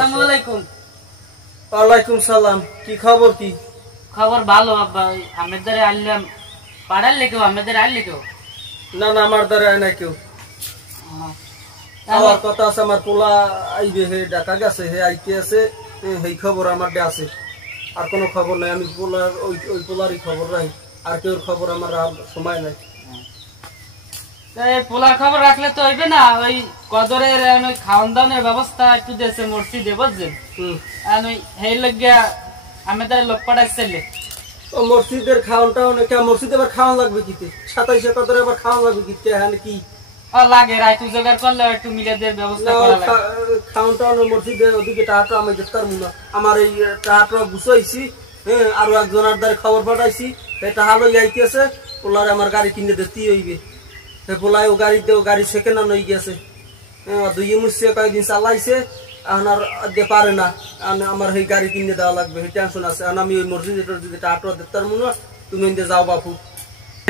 আসসালামু আলাইকুম। ওয়ালাইকুম সালাম। কি খবর? কি খবর? ভালো আব্বা। আমের দ্বারে আনলাম। পাড়ার লেকেও আমের দ্বারে আনলে কেউ? না না, আমার দ্বারা আয় না কেউ। আমার কথা আছে, আমার পোলা আইবে, হে ঢাকা গেছে, হে আইতে আছে, সেই খবর আমার আছে। আর কোনো খবর নাই। আমি পোলার ওই পোলারই খবর নাই, আর কেউ খবর আমার সময় নাই। পোলার খবর রাখলে তো হইবে না। ওই কদরের খাওয়ান দাওয়ানের ব্যবস্থা একটু দেশে মসজিদে বুঝছেন। সেই লাগিয়া আমি তার লোক পাঠাইছিলে। ও মসজিদের খাওয়ানটা অনেক, মসজিদে আবার খাওয়ান লাগবে কিতে? 27 কদরে আবার খাওয়ান লাগবে কিতে? হ্যাঁ কি লাগে রাইতু জোগাড় করলে একটু মিলে দেওয়ার ব্যবস্থা করা লাগে। খাওয়ানটা মসজিদের ওদিকে টাহাটা আমি দেখতে পারবো না। আমার এই টাহাটা গুছাইছি, হ্যাঁ, আরো একজনের দ্বারা খবর পাঠাইছি, টাহা লই আইতেছে। পোলার আমার গাড়ি কিনে দিতেই হইবে। পোলাই ও গাড়ি সেকেন্ড হ্যান্ড হয়ে গেছে, দুই মুসে কয়েকদিন চালাইছে, এখন আর পারে না। আমার সেই গাড়ি কিনে দেওয়া লাগবে, সেই টেনশন আছে। আমি ওই মসজিদের যদি টাহাটা দেখতে পারবো না, তুমি যাও বাপু।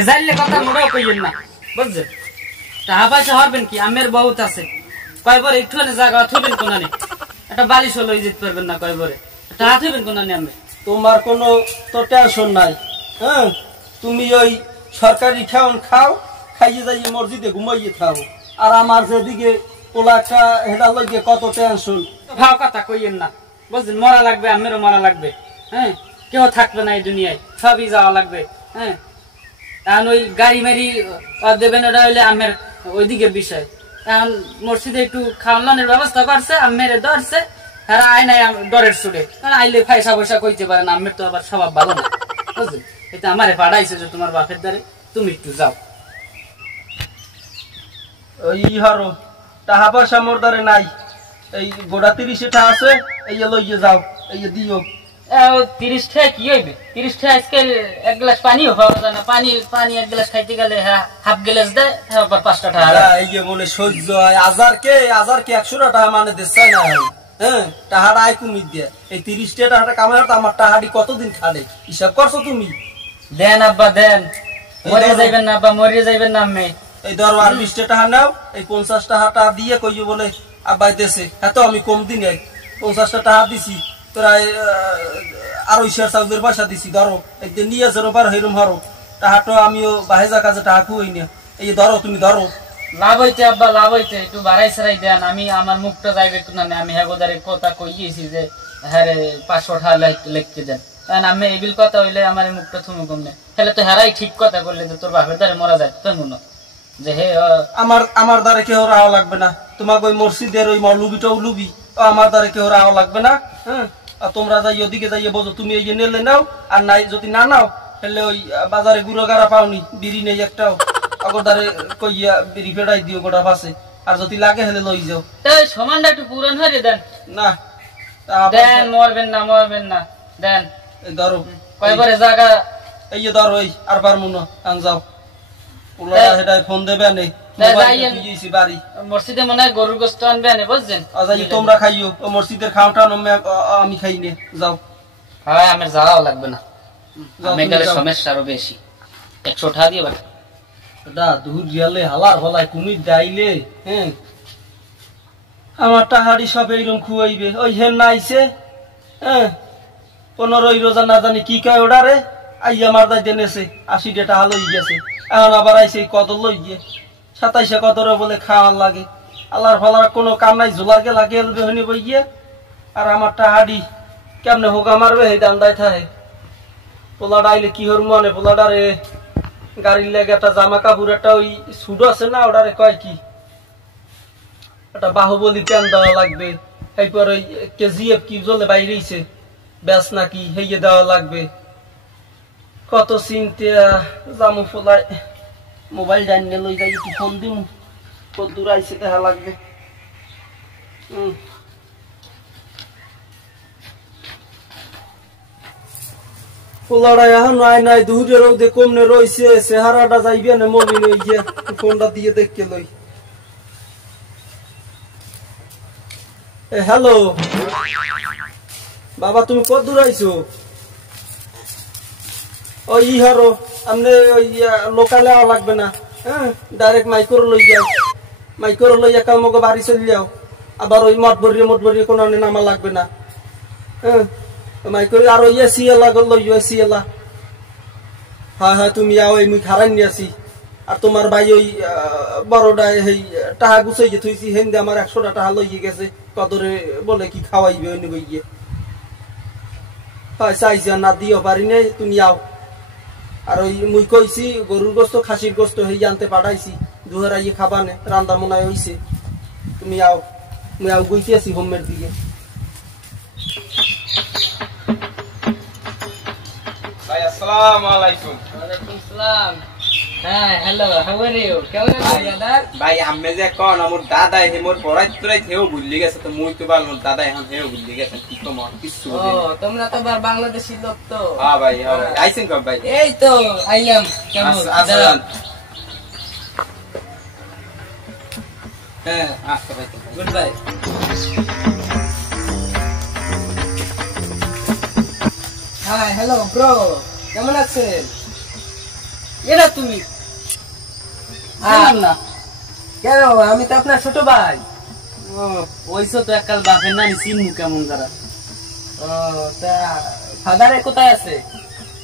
জানলে কথা মোড়াও কইয়েন না বুঝছেন। টাকা পয়সা হরবেন কি? আমের বহুত আছে। কয়বার একটুখানি জায়গা থইবেন কোনানে, একটা বালিশ লই যেতে পারবেন না। কয়বারে টাকা থইবেন কোনানে? আমি তোমার কোনো তো টেনশন নাই। হ্যাঁ, তুমি ওই সরকারি খাওন খাও, খাইয়ে যাইয়ে মসজিদে ঘুমাইয়ে খাও। আর আমার যেদিকে পোলা একটা হেডা লইয়ে কত টেনশন। ভাও কথা কইয়েন না বুঝছেন। মরা লাগবে, আমেরও মরা লাগবে। হ্যাঁ, কেউ থাকবে না এই দুনিয়ায়, সবই যাওয়া লাগবে। হ্যাঁ, এখন ওই গাড়ি মারি দেবেন, ওটা হইলে আমের ওইদিকে বিষয়। এখন মসজিদে একটু খাওয়ানোর ব্যবস্থা করছে, আমের ধরছে, হ্যাঁ আয় নাই ডরের সুরে। কারণ আইলে পয়সা পয়সা কইতে পারে না। আমের তো আবার স্বভাব ভালো না বুঝলেন। এটা আমারে পাঠাইছে যে তোমার বাপের দ্বারে, তুমি একটু যাও। ওই হারো টাকা পয়সা মোর দ্বারে নাই। এই গোড়া 30 টাকা আছে, এই লইয়ে যাও, এই দিও। 30 টাকা কি হইবে? 30 টাকা আজকে এক গ্লাস পানিও পাওয়া যায় না। পানি এক গ্লাস খাইতে গেলে হাফ গ্লাস দেয়, আবার 5 টাকা। এই যে বলে সহ্য হয়। হাজারকে 100 টাকা মানে দেশাই না। হ্যাঁ, টাহাটা আয় কুমির দিয়ে এই 30 টাকাটা কামাই তো আমার টাহাটি কতদিন খাবে হিসাব করছো তুমি? দেন আব্বা দেন, মরিয়ে যাইবেন না আব্বা, মরিয়ে যাইবেন না। আমি এই ধরো আর 20 টাকা নাও, এই 50 টাকা দিয়ে কইও বলে আব্বাই দেশে। হ্যাঁ তো আমি কম দিন 50 টাকা দিছি, তোরা আরো শেয়ার চাউলের পয়সা দিছি। ধরো একদিন নিয়ে আসো বার হেরুম হারো টাহাটো আমিও বাহেজা কাজে টাকা খুঁই না। এই ধরো, তুমি ধরো। লাভ হইতে আব্বা, লাভ হইতে। একটু বাড়াই ছাড়াই দেন। আমি আমার মুখটা যাইবে একটু না। আমি হ্যাগোদারে কথা কইয়েছি যে হ্যাঁ রে 500 টাকা লিখতে দেন। কারণ আমি এবিল কথা হইলে আমার মুখটা থুমু কমনে তাহলে তো হেরাই ঠিক কথা করলে যে তোর বাপের দ্বারে মরা যায় তো মনে যে হে আমার দ্বারে কেউ রাওয়া লাগবে না। তোমাকে ওই মসজিদের ওই মৌলুবিটাও লুবি, আমার দ্বারে কেউ রাওয়া লাগবে না। হ্যাঁ, আর তোমরা যাই ওদিকে যাইয়ে বোঝো। তুমি এই যে নেলে নাও, আর নাই যদি না নাও তাহলে ওই বাজারে গুঁড়ো গাড়া পাওনি, বিড়ি নেই একটাও, আগর দ্বারে কইয়া বিড়ি ফেটাই দিও গোটা পাশে। আর যদি লাগে হলে লই যাও। সমানটা একটু পুরান হয়ে দেন না। দেন, মরবেন না, মরবেন না, দেন। এই ধরো কয়বারে জায়গা এই যে ধরো, এই আর পারমু না, আন যাও। ফোন দেবে নেই বাড়ি মসজিদে মনে হয় গরুর গোস্ত আনবে আনে বুঝছেন। তোমরা খাইও, মসজিদের খাওয়াটা আমি খাই নে, যাও। হ্যাঁ, আমার যাওয়াও লাগবে না। সমস্যা আরো বেশি। 100 টাকা দিয়ে বাটা দূর গেলে হালার হলায় কুমির যাইলে। হ্যাঁ, আমার টাহাড়ি সব এইরকম খুয়াইবে। ওই হেন নাইছে, হ্যাঁ, 15 রোজা না জানি কি কয় ওডারে আই আমার দাই দেনেছে 80 টাকা লই গেছে। এখন আবার আইসে কদর লই গিয়ে 27 কদরে বলে খাওয়ার লাগে। আল্লাহর ফালার কোনো কাম নাই, ঝোলার গে লাগিয়ে হইনি বই গিয়ে। আর আমার টাহাড়ি কেমনে হোগা মারবে এই দান্দায় থাকে। পোলাটা আইলে কি হর মনে, পোলাটারে গাড়ির লেগে একটা জামা কাপড় একটা ওই সুডো আছে না, ওটারে কয় কি একটা বাহুবলী প্যান দেওয়া লাগবে। এরপর ওই KGF কি জলে বাইরেছে ব্যাস নাকি, হেয়ে দেওয়া লাগবে। কত চিন্তা জামু ফোলায়। মোবাইল জানিয়ে লই যাই, একটু ফোন দিম, কত দূর আইসে দেখা লাগবে। পোলাটা এখন নাই নাই, দুহুরে রোদে কমনে রয়েছে, চেহারাটা যাইবে না মলিন হয়ে গিয়ে। ফোনটা দিয়ে দেখকে লই। হ্যালো বাবা, তুমি কত দূর আইছো? ওই হারো আপনি ওই লোকালে লাগবে না। হ্যাঁ, ডাইরেক্ট মাইক্রো লই যাও, মাইক্রো লইয়া কামকে বাড়ি চলে যাও। আবার ওই মঠ বরিয়ে কোনো নামা লাগবে না। হ্যাঁ মাই করি আর ওই এসি এলা গল এসি এলা। হ্যাঁ তুমি আও এই মুই খারাই নিয়ে আসি। আর তোমার ভাই ওই বড়টা এই টাহা গুছাই যে থইছি হেন্দে আমার 100টা টাহা লইয়ে গেছে কদরে বলে কি খাওয়াইবে ওই নিবে গিয়ে। হয় চাইছি না দিও পারি নাই তুমি আও। আর ওই মুই কইছি গরুর গোস্ত খাসির গোস্ত হেই আনতে পাঠাইছি দুহারাইয়ে খাবানে রান্দা মনায় হইছে তুমি আও। মুই আও গইতে আছি হোমের দিকে। ভাই আসসালামু আলাইকুম। ওয়ালাইকুম আসসালাম। হ্যাঁ হ্যালো, হাউ আর ইউ? কেমন আছেন দাদা? ভাই আমি যে কোন আমার দাদা হে মোর পড়াই তোরাই থেও ভুলি গেছে তো মুই তো বল মোর দাদা এখন হেও ভুলি গেছে কি তো মন কিছু ও তোমরা তো বাংলাদেশী লোক তো। হ্যাঁ ভাই আইছেন কব ভাই? এই তো আইলাম। কেমন আসসালাম। হ্যাঁ আচ্ছা ভাই good bye. Hi hello bro, কেমন আছেন? এরা তুমি না? কেন, আমি তো আপনার ছোট ভাই। ওইসো তো এককাল বাপের নানি চিনমু কেমন তারা। ও তা ফাদারে কোথায় আছে?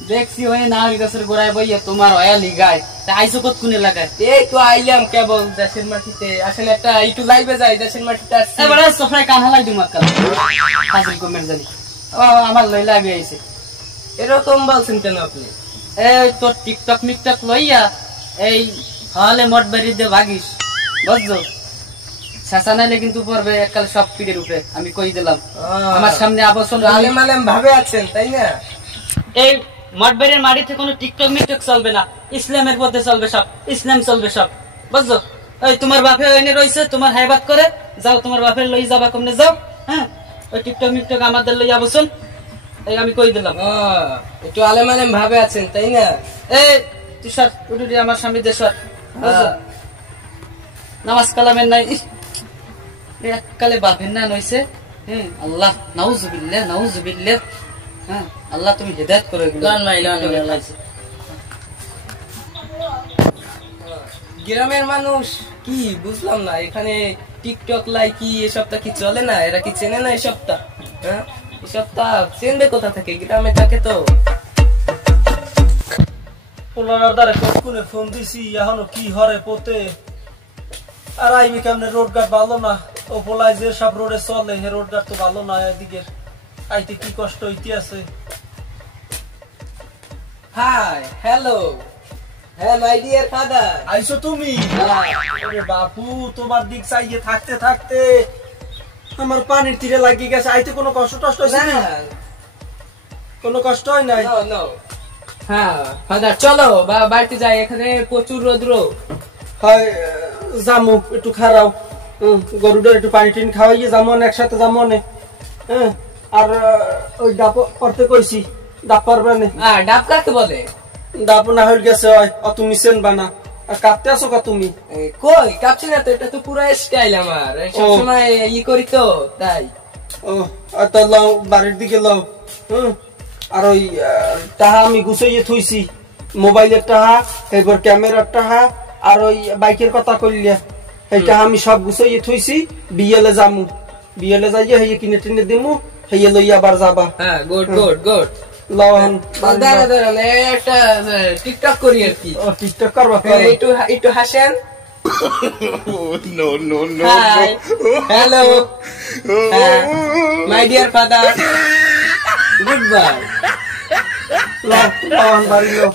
দেখছি ওই নাল গাছের গোড়ায় বইয়া তোমার অয়ালি গায়। তা আইসো কতক্ষণে লাগায়? এই তো আইলাম কেবল দেশের মাটিতে। আসলে একটা একটু লাইভে যাই দেশের মাটিতে আসছি। এবারে সোফায় কান হালাই দিম আজকাল হাজির কমের জানি আমার লই লাগে আইছে। এরকম বলছেন কেন আপনি? এই তোর টিকটক মিকটক লইয়া এই হলে মঠ বাড়িতে ভাগিস বুঝছো? শেষা নাইলে কিন্তু পড়বে এককাল সব পিঠের উপরে, আমি কই দিলাম। আমার সামনে আবসন আলেম আলেম ভাবে আছেন তাই না? এই মঠ বাড়ির মাটিতে কোনো টিকটক মিকটক চলবে না, ইসলামের পথে চলবে সব, ইসলাম চলবে সব বুঝছো? ওই তোমার বাপে এনে রয়েছে, তোমার হাইবাত করে যাও, তোমার বাপের লই যাবা কমনে যাও। হ্যাঁ ওই টিকটক মিকটক আমাদের লই আবসন এই আমি কই দিলাম। একটু আলেম আলেম ভাবে আছেন তাই না? এই তুষার উঠে আমার স্বামী দেশর নামাজ কালামের নাই এককালে বাপের না নইছে। হ্যাঁ আল্লাহ নাউজুবিল্লাহ নাউজুবিল্লাহ। হ্যাঁ আল্লাহ তুমি হেদায়েত করে গ্রামের মানুষ কি বুঝলাম না, এখানে টিকটক লাইকি এসবটা কি চলে না? এরা কি চেনে না এসবটা? হ্যাঁ এসবটা চেনবে কোথা থেকে? গ্রামে থাকে তো। পোলার দ্বারা কতক্ষণে ফোন দিছি এখনো কি হরে পোতে। আর আইবি কেমনে রোড ঘাট ভালো না। ও পোলায় যে সব রোডে চলে হে রোড ঘাট তো ভালো না। এদিকে আইতে কি কষ্ট হইতে আছে। হাই হ্যালো, হ্যাঁ মাই ডিয়ার ফাদার। আইছো তুমি? আরে বাপু তোমার দিক চাইয়ে থাকতে থাকতে আমার পানির তীরে লাগিয়ে গেছে। আইতে কোনো কষ্ট টষ্ট হইছে না? কোনো কষ্ট হয় নাই? হ্যাঁ ফাদার চলো বাড়িতে যাই, এখানে প্রচুর রৌদ্র। হয় জামু একটু খারাও, গরুটার একটু পানি টিন খাওয়াইয়ে যাবো একসাথে যাবো নে। হ্যাঁ আর ওই ডাব করতে কইছি, ডাব পারবে না। ডাব কাকে বলে? ডাব না হয়ে গেছে হয় তুমি চেনবা না। আর কাঁপতে আসো কা তুমি? কই কাঁপছি না তো, এটা তো পুরো স্টাইল আমার, সবসময় ই করি তো তাই। ও তো লও বাড়ির দিকে লও। আর ওই টাহা আমি গুছাইয়ে থইছি, মোবাইলের টাহা, এবার ক্যামেরার টাহা, আর ওই বাইকের কথা কইলে এইটা আমি সব গুছাইয়ে থইছি। বিয়েলে যামু, বিয়েলে যাইয়ে হেয়ে কিনে টিনে দিমু, হেয়ে লইয়া আবার যাবা। হ্যাঁ গুড গুড গুড। লওন দাঁড়ান একটা টিকটক করি আর কি। ও টিকটক করবা? একটু একটু হাসেন। No no no hi hello my dear father, good bye. লও বাড়ি লও।